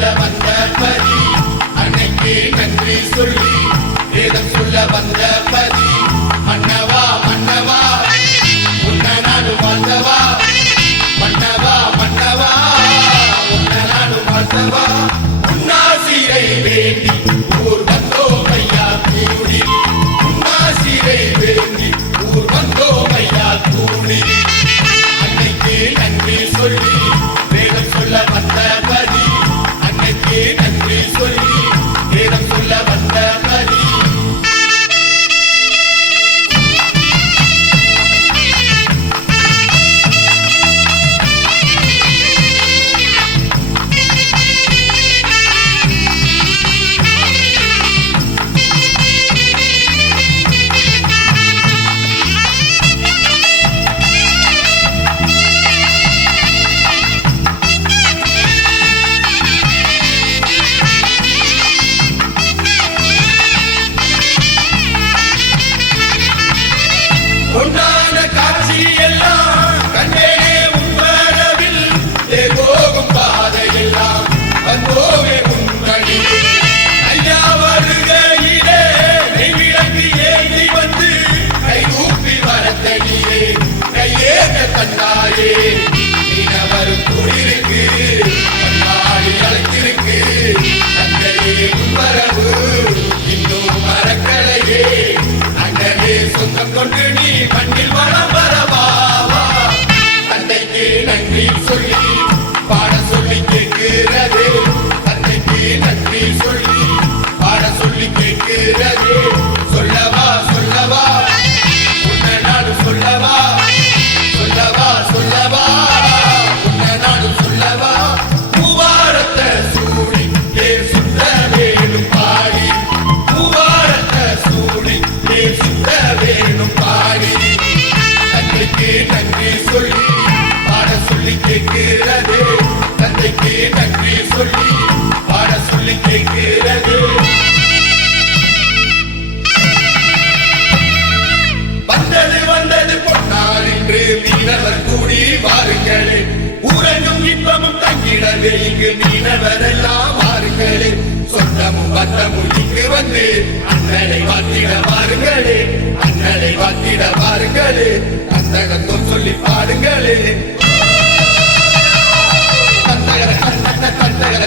சொல்ல வந்த பதி அன்னைக்கு நன்றி சொல்லி வேதம் சொல்ல வந்த பதி மன்னவா மன்னவா உன்னை நாடு வாழ்ந்தவா மன்னவா மன்னவா உன்னை நாடு வாழ்ந்தவா உன்னாசிரை வேண்டி ஊர் வந்தோம் ஐயா கூடி உன்னாசிரை வேண்டி ஊர் வந்தோம் ஐயா கூடி அன்னைக்கு நன்றி சொல்லி வேதம் சொல்ல வந்த பதி அன்னைக்கு நன்றி சொல்லி வேதம் சொல்ல வந்த பதி உண்டான காட்சி எல்லாம் கண்டேனே உன்வரவில் போகும் பாதையெல்லாம் வந்தோவே உன்வழி ஐயா வருகையிலே நெய்விளக்கு ஏந்தி வந்து கை ஊப்பி வரத்தனியே கையேற்ற கண்டாயே மீனவர் குடிருக்கு கண்ணாடி அழைத்திருக்கு தந்தையே உன்வரவு இன்னும் மறக்கலையே அங்கனே சொந்தம் கொண்டு நீ கண்ணில் மனம் வரவாவா தந்தைக்கு நன்றி சொல்லி பாட சொல்லி கேட்கிறது தந்தைக்கு நன்றி சொல்லி பாட சொல்லி கேட்கிறது சொல்லவா சொல்லவா உன்னை நாடு சொல்லவா சொல்லவா சொல்லவா உன்னை நாடு சொல்லவா பூவாரத்தை சூடி சுத்த வேணும் பாடி பூவாரத்தை சூடி சுத்த வேணும் பாடி தந்தைக்கு நன்றி சொல்லி பாட சொல்லி கேட்கிறது தந்தைக்கு நன்றி சொல்லி பாட சொல்லி கேட்கிறது வந்தது வந்தது பொன்னார் என்று மீனவர் கூடி வாருங்களே ஊரங்கும் இன்பமும் தங்கிடவே இங்கு மீனவர் எல்லாம் வாருங்களே சொந்தமும் பந்தமும் இங்கு வந்து அண்ணனை வாத்திட வாருங்களே அண்ணனை வாத்திட வாருங்களே அந்தகத்தும் சொல்லி பாடுங்களே தந்தகர